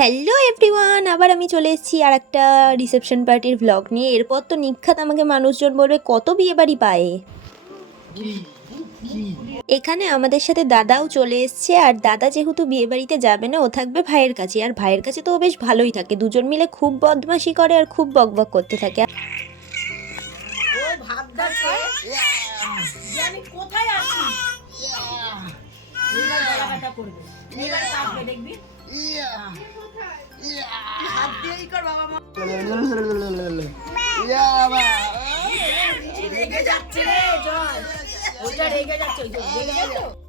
Hello everyone, আবার আমি চলে এসেছি আর একটা রিসেপশন পার্টির ভ্লগ নিয়ে। এরপর তো নিখ্যাত আমাকে মানুষজন বলবে কত বিয়ে বাড়ি পায়ে। এখানে আমাদের সাথে দাদাও চলে এসছে, আর দাদা যেহেতু বিয়ে বাড়িতে যাবে না, ও থাকবে ভাইয়ের কাছে। আর ভাইয়ের কাছে তো ও বেশ ভালোই থাকে, দুজন মিলে খুব বদমাশি করে আর খুব বকবক করতে থাকে।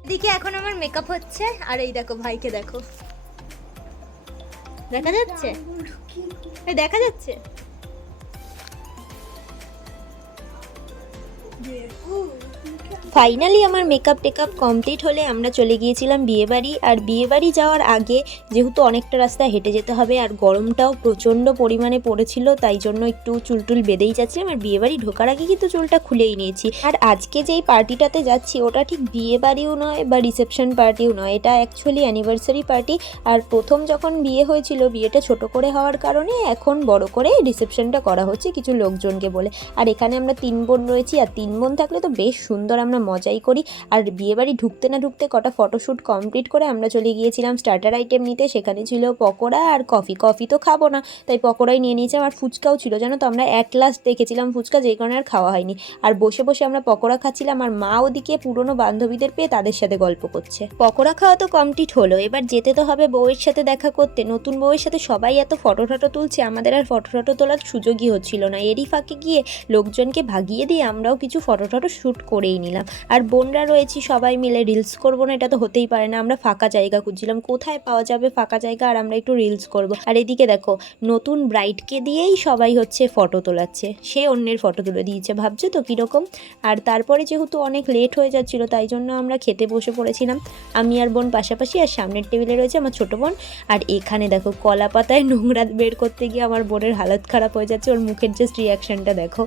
এদিকে এখন আমার মেকআপ হচ্ছে, আর এই দেখো ভাইকে দেখো, দেখা যাচ্ছে, দেখা যাচ্ছে। ফাইনালি আমার মেকআপ টেকআপ কমপ্লিট হলে আমরা চলে গিয়েছিলাম বিয়েবাড়ি। আর বিয়েবাড়ি যাওয়ার আগে যেহেতু অনেকটা রাস্তা হেঁটে যেতে হবে আর গরমটাও প্রচণ্ড পরিমাণে পড়েছিল, তাই জন্য একটু চুলটুল বেঁধেই যাচ্ছিলাম। আর বিয়েবাড়ি ঢোকার আগে কিন্তু চুলটা খুলেই নিয়েছি। আর আজকে যেই পার্টিটাতে যাচ্ছি ওটা ঠিক বিয়েবাড়িও নয় বা রিসেপশন পার্টিও নয়, এটা অ্যাকচুয়ালি অ্যানিভার্সারি পার্টি। আর প্রথম যখন বিয়ে হয়েছিল, বিয়েটা ছোট করে হওয়ার কারণে এখন বড় করে রিসেপশনটা করা হচ্ছে কিছু লোকজনকে বলে। আর এখানে আমরা 3 বোন রয়েছি, আর 3 বোন থাকলে তো বেশ সুন্দর আমরা মজাই করি। আর বিয়েবাড়ি ঢুকতে না ঢুকতে কটা ফটোশ্যুট কমপ্লিট করে আমরা চলে গিয়েছিলাম স্টার্টার আইটেম নিতে। সেখানে ছিল পকোড়া আর কফি তো খাবো না, তাই পকোড়াই নিয়ে নিয়েছিলাম। আর ফুচকাও ছিল, জানো তো আমরা অ্যাট লাস্ট দেখেছিলাম ফুচকা, যেই কারণে আর খাওয়া হয়নি। আর বসে বসে আমরা পকোড়া খাচ্ছিলাম, আর মা ওদিকে পুরনো বান্ধবীদের পেয়ে তাদের সাথে গল্প করছে। পকোড়া খাওয়া তো কমপ্লিট হলো, এবার যেতে তো হবে বউয়ের সাথে দেখা করতে। নতুন বউয়ের সাথে সবাই এত ফটো তুলছে, আমাদের আর ফটো তোলার সুযোগই হচ্ছিল না। এরই ফাঁকে গিয়ে লোকজনকে ভাগিয়ে দিয়ে আমরাও কিছু ফটো শ্যুট করেই নিলাম। আর বোনরা রয়েছি সবাই মিলে রিলস করবো না, এটা তো হতেই পারে না। আমরা ফাঁকা জায়গা খুঁজছিলাম, কোথায় পাওয়া যাবে ফাঁকা জায়গা আর আমরা একটু রিলস করব। আর এদিকে দেখো, নতুন ব্রাইডকে দিয়েই সবাই হচ্ছে ফটো তোলাচ্ছে, সে অন্যের ফটো তুলে দিয়েছে, ভাবছো তো কীরকম। আর তারপরে যেহেতু অনেক লেট হয়ে যাচ্ছিলো, তাই জন্য আমরা খেতে বসে পড়েছিলাম, আমি আর বোন পাশাপাশি। আর সামনের টেবিলে রয়েছে আমার ছোটো বোন। আর এখানে দেখো কলা পাতায় নোংরা বের করতে গিয়ে আমার বোনের হালত খারাপ হয়ে যাচ্ছে, ওর মুখের জাস্ট রিয়াকশনটা দেখো।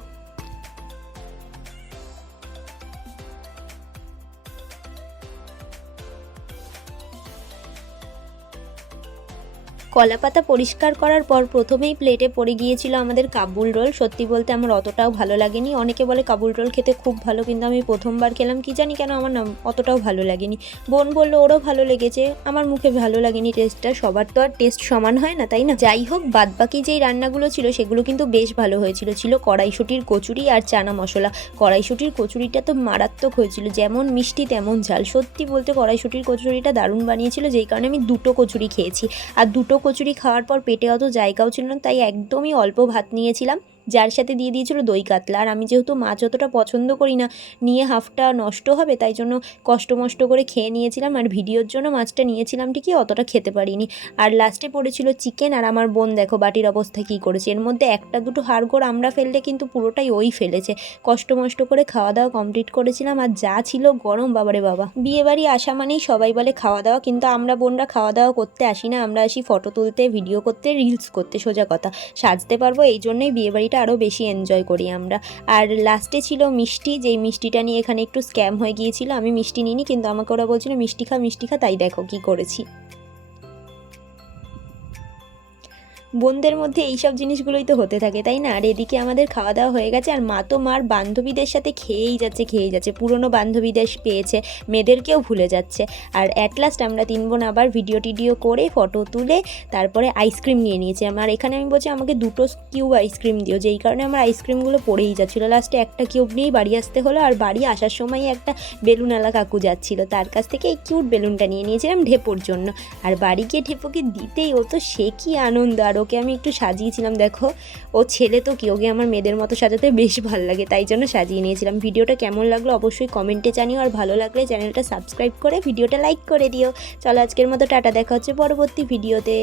কলাপাতা পরিষ্কার করার পর প্রথমেই প্লেটে পড়ে গিয়েছিল আমাদের কাবুল রোল। সত্যি বলতে আমার অতটাও ভালো লাগেনি। অনেকে বলে কাবুল রোল খেতে খুব ভালো, কিন্তু আমি প্রথমবার খেলাম, কি জানি কেন আমার অতটাও ভালো লাগেনি। বোন বললো ওরও ভালো লেগেছে, আমার মুখে ভালো লাগেনি টেস্টটা। সবার তো আর টেস্ট সমান হয় না, তাই না? যাই হোক, বাদবাকি যেই রান্নাগুলো ছিল সেগুলো কিন্তু বেশ ভালো হয়েছিল। ছিল কড়াইশুঁটির কচুরি আর চানা মশলা। কড়াইশুঁটির কচুরিটা তো মারাত্মক হয়েছিল, যেমন মিষ্টি তেমন ঝাল। সত্যি বলতে কড়াইশুঁটির কচুরিটা দারুণ বানিয়েছিল, যেই কারণে আমি 2টো কচুরি খেয়েছি। আর 2টো কচুরি খাওয়ার পর পেটে অত জায়গাও ছিল না, তাই একদমই অল্প ভাত নিয়েছিলাম, যার সাথে দিয়ে দিয়েছিল দই কাতলা। আর আমি যেহেতু মাছ অতটা পছন্দ করি না, নিয়ে হাফটা নষ্ট হবে, তাই জন্য কষ্ট করে খেয়ে নিয়েছিলাম। আর ভিডিওর জন্য মাছটা নিয়েছিলাম ঠিকই, অতটা খেতে পারিনি। আর লাস্টে পড়েছিল চিকেন, আর আমার বোন দেখো বাটির অবস্থা কী করেছে। এর মধ্যে একটা দুটো হাড়গোড় আমরা ফেললে, কিন্তু পুরোটাই ওই ফেলেছে। কষ্ট করে খাওয়া দাওয়া কমপ্লিট করেছিলাম, আর যা ছিল গরম, বাবারে বাবা। বিয়েবাড়ি আসা মানেই সবাই বলে খাওয়া দাওয়া, কিন্তু আমরা বোনরা খাওয়া দাওয়া করতে আসি না, আমরা আসি ফটো তুলতে, ভিডিও করতে, রিলস করতে। সোজা কথা, সাজতে পারবো এই জন্যই বিয়েবাড়িটা আরও বেশি এনজয় করি আমরা। আর লাস্টে ছিল মিষ্টি, যেই মিষ্টিটা নিয়ে এখানে একটু স্ক্যাম হয়ে গিয়েছিল। আমি মিষ্টি নিইনি, কিন্তু আমাকে ওরা বলছিল মিষ্টি খা, তাই দেখো কি করেছি। বোনদের মধ্যে এইসব জিনিসগুলোই তো হতে থাকে, তাই না? আর এদিকে আমাদের খাওয়া দাওয়া হয়ে গেছে, আর মা তো মার বান্ধবীদের সাথে খেয়েই যাচ্ছে। পুরনো বান্ধবীদের পেয়েছে, মেয়েদেরকেও ভুলে যাচ্ছে। আর অ্যাট লাস্ট আমরা 3 বোন আবার ভিডিও করে ফটো তুলে তারপরে আইসক্রিম নিয়ে নিয়েছি। আমার এখানে আমি বলছি আমাকে 2টো কিউব আইসক্রিম দিও, যেই কারণে আমার আইসক্রিমগুলো পড়েই যাচ্ছিলো। লাস্টে একটা কিউব নিয়েই বাড়ি আসতে হলো। আর বাড়ি আসার সময় একটা বেলুনওয়ালা কাকু যাচ্ছিলো, তার কাছ থেকে এই কিউট বেলুনটা নিয়ে নিয়েছিলাম ঢেপোর জন্য। আর বাড়ি গিয়ে ঢেপোকে দিতেই ও তো সে কি আনন্দ। আর ওকে আমি একটু সাজিয়েছিলাম, দেখো ও ছেলে তো কি, ওকে আমার মেয়েদের মতো সাজাতে বেশ ভালো লাগে, তাই জন্য সাজিয়ে নিয়েছিলাম। ভিডিওটা কেমন লাগলো অবশ্যই কমেন্টে জানিও, আর ভালো লাগলে চ্যানেলটা সাবস্ক্রাইব করে ভিডিওটা লাইক করে দিও। চলো আজকের মতো টাটা, দেখা হচ্ছে পরবর্তী ভিডিওতে।